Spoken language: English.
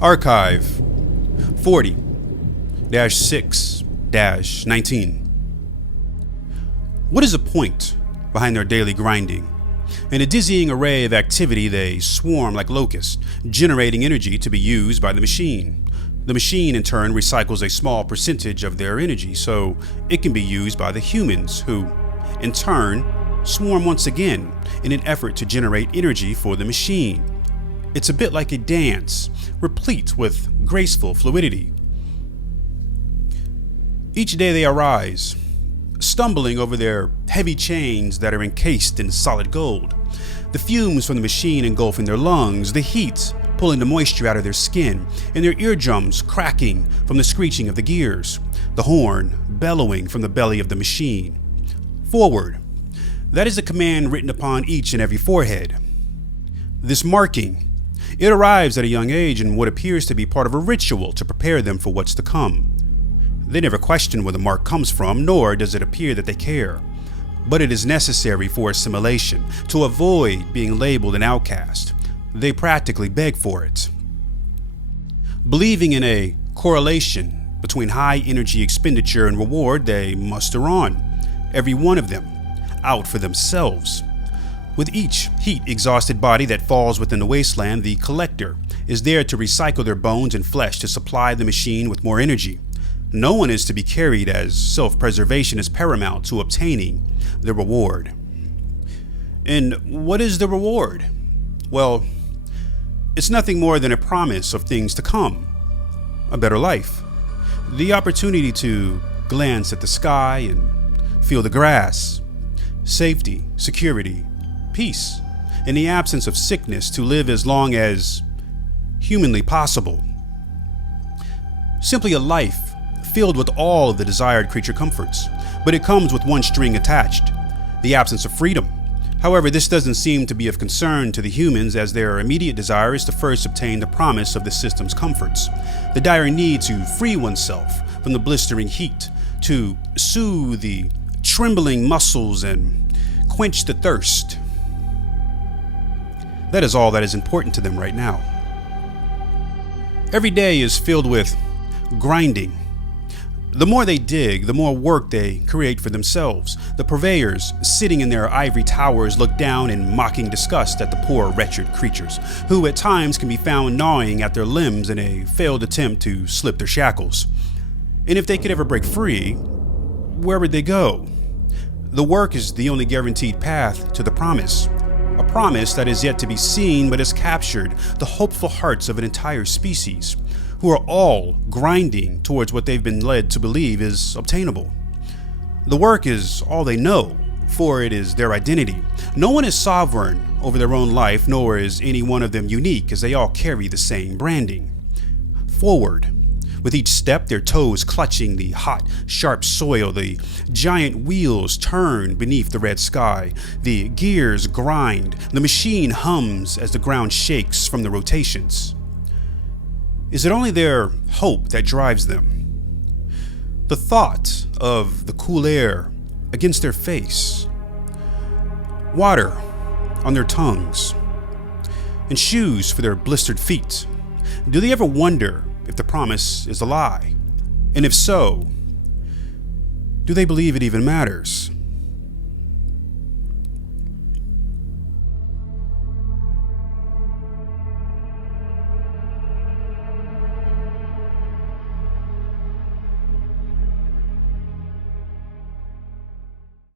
Archive 40-6-19. What is the point behind their daily grinding? In a dizzying array of activity, they swarm like locusts, generating energy to be used by the machine. The machine, in turn, recycles a small percentage of their energy so it can be used by the humans, who, in turn, swarm once again in an effort to generate energy for the machine. It's a bit like a dance, replete with graceful fluidity. Each day they arise, stumbling over their heavy chains that are encased in solid gold. The fumes from the machine engulfing their lungs, the heat pulling the moisture out of their skin, and their eardrums cracking from the screeching of the gears, the horn bellowing from the belly of the machine. Forward. That is the command written upon each and every forehead. This marking, it arrives at a young age in what appears to be part of a ritual to prepare them for what's to come. They never question where the mark comes from, nor does it appear that they care. But it is necessary for assimilation, to avoid being labeled an outcast. They practically beg for it. Believing in a correlation between high energy expenditure and reward, they muster on, every one of them, out for themselves. With each heat-exhausted body that falls within the wasteland, the collector is there to recycle their bones and flesh to supply the machine with more energy. No one is to be carried, as self-preservation is paramount to obtaining the reward. And what is the reward? Well, it's nothing more than a promise of things to come. A better life. The opportunity to glance at the sky and feel the grass. Safety, security, peace. In the absence of sickness, to live as long as humanly possible. Simply a life filled with all of the desired creature comforts, but it comes with one string attached, the absence of freedom. However, this doesn't seem to be of concern to the humans, as their immediate desire is to first obtain the promise of the system's comforts, the dire need to free oneself from the blistering heat, to soothe the trembling muscles and quench the thirst. That is all that is important to them right now. Every day is filled with grinding. The more they dig, the more work they create for themselves. The purveyors, sitting in their ivory towers, look down in mocking disgust at the poor, wretched creatures, who at times can be found gnawing at their limbs in a failed attempt to slip their shackles. And if they could ever break free, where would they go? The work is the only guaranteed path to the promise. A promise that is yet to be seen, but has captured the hopeful hearts of an entire species, who are all grinding towards what they've been led to believe is obtainable. The work is all they know, for it is their identity. No one is sovereign over their own life, nor is any one of them unique, as they all carry the same branding. Forward. With each step, their toes clutching the hot, sharp soil, the giant wheels turn beneath the red sky. The gears grind. The machine hums as the ground shakes from the rotations. Is it only their hope that drives them? The thought of the cool air against their face, water on their tongues, and shoes for their blistered feet. Do they ever wonder if the promise is a lie? And if so, do they believe it even matters?